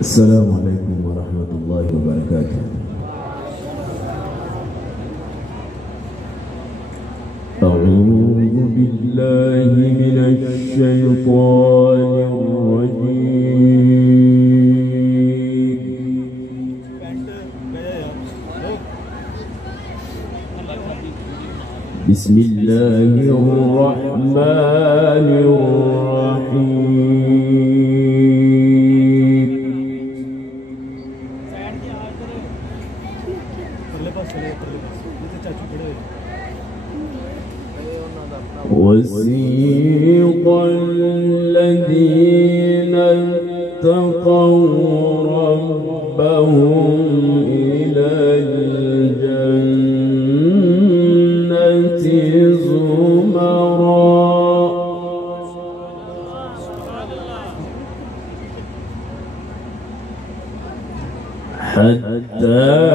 السلام عليكم ورحمة الله وبركاته. أعوذ بالله من الشيطان الرجيم. بسم الله الرحمن الرحيم. وسيق الذين اتقوا ربهم إلى الجنة زمرا حتى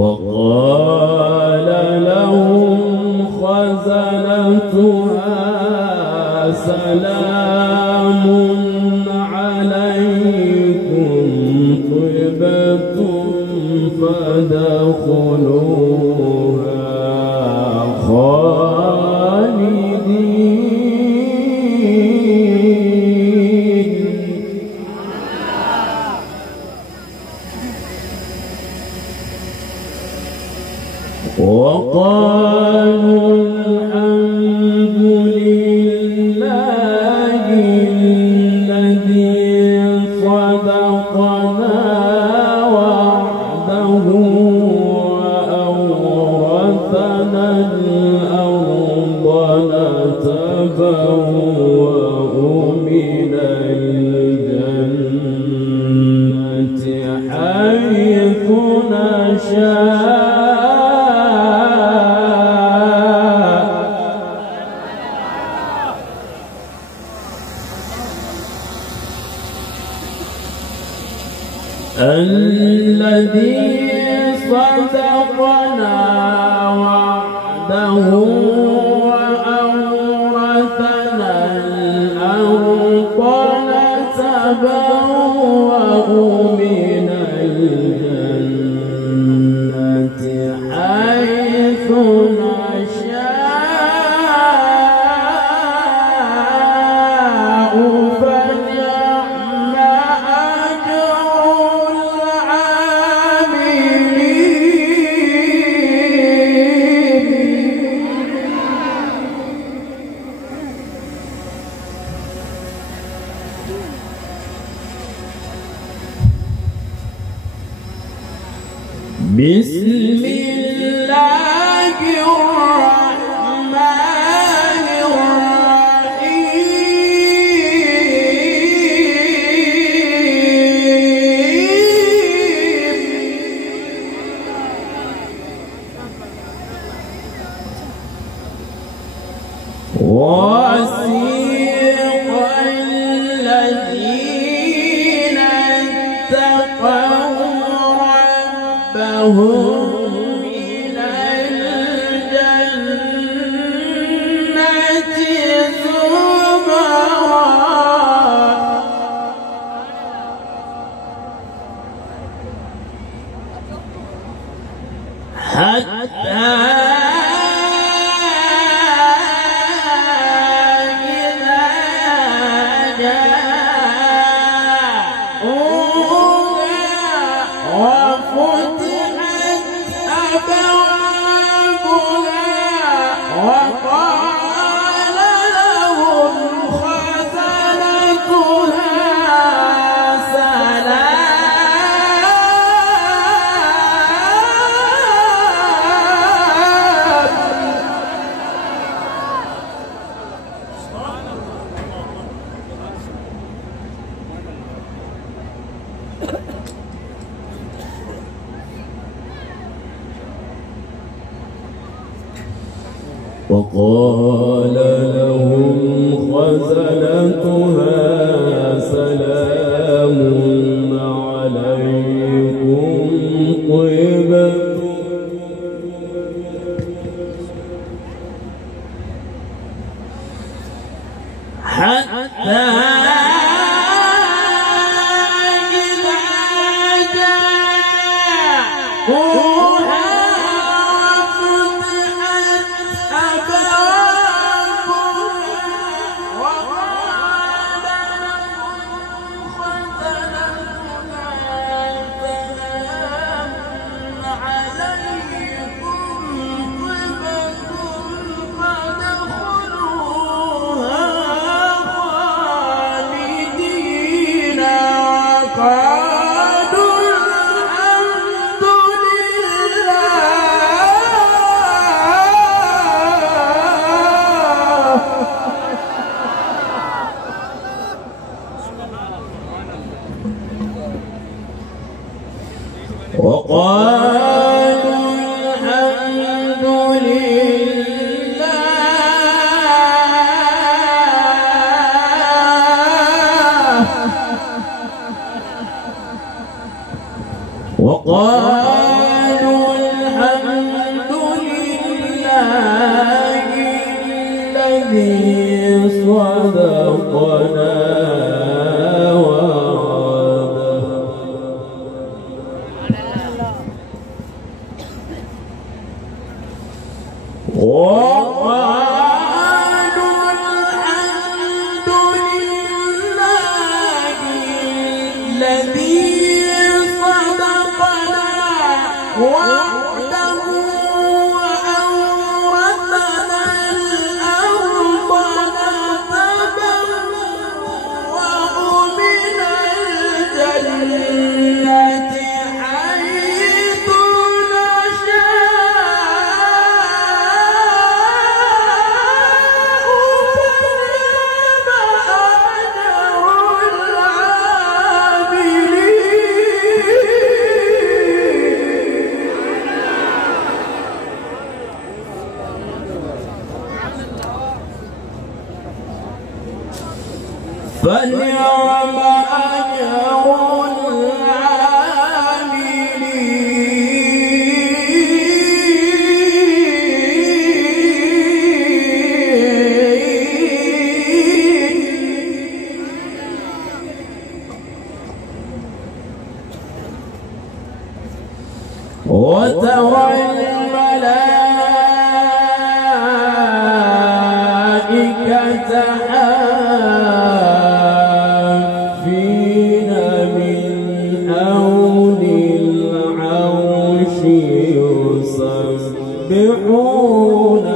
وقال لهم خزنتها سلام عليكم طبتم فادخلوها خالدين. وقالوا الحمد لله الذي صدقنا وعده وأورثنا الأرض نتبوأ من الجنة حيث نشاء. الذي صدقنا وعده وأورثنا الأرض نتبوأ من الجنة حيث نشاء فنعم أجر بسم الله الرحمن الرحيم. وسيق الذين اتقوا ربهم إلى الجنة زمرا حتى وقال لهم خزنتها سلام وقال لهم خزنتها سلام عليكم طبتم حتى وقالوا الحمد لله الذي صدقنا وعده وأورثنا الأرض نتبوأ من الجنة حيث فنعم أجر العاملين وترى الملائكة حافين من حول العرش يسبحون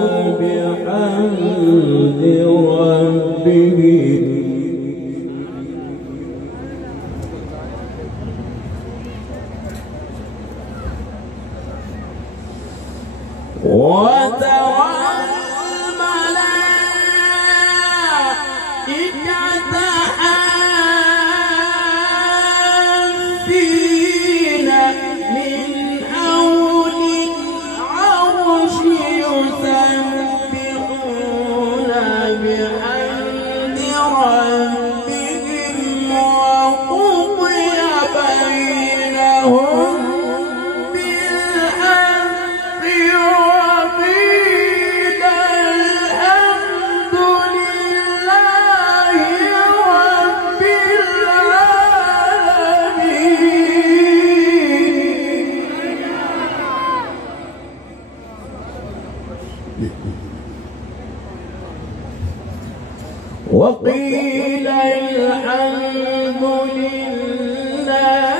بحمد ربهم وترى الملائكة حافين من حول العرش يسبحون بحمد ربهم وقضي بينهم وقيل الحمد لله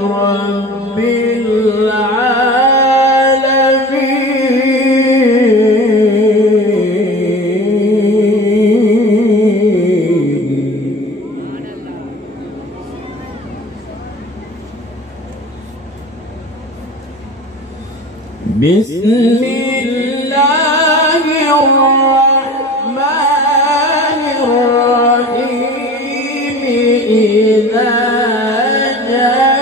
رب العالمين بسم الله الرحمن الرحيم إذا جاء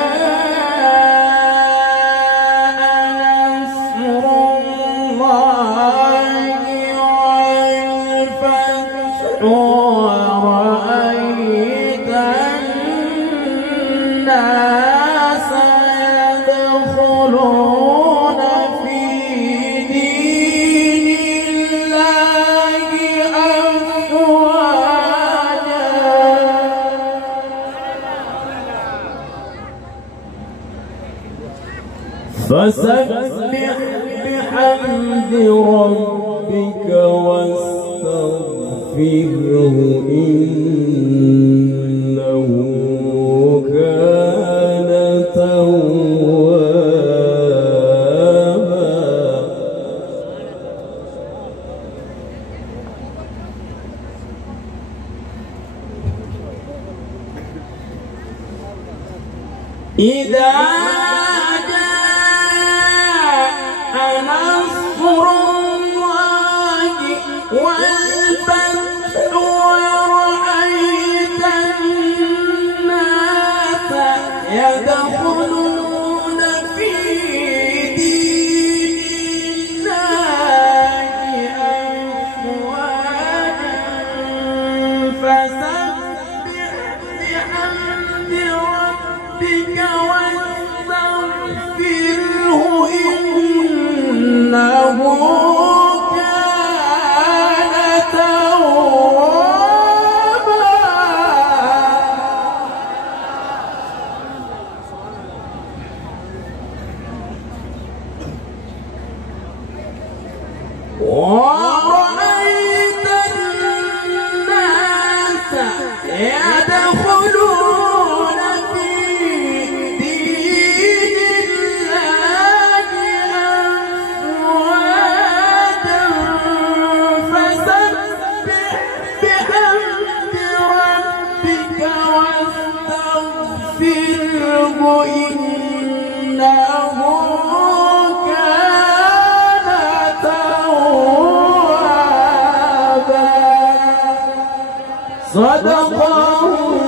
نصر الله فسبح بحمد ربك واستغفره إنه كان توابا. إذا جاء نصر الله والفتح ورأيت الناس يدخلون في دين الله أفواجا فسبح بحمد ربك واستغفره إنه كان توابا. ورأيت الناس يدخلون في دين الله أفواجا فسبح بحمد ربك واستغفره إنه كان توابا. صدق الله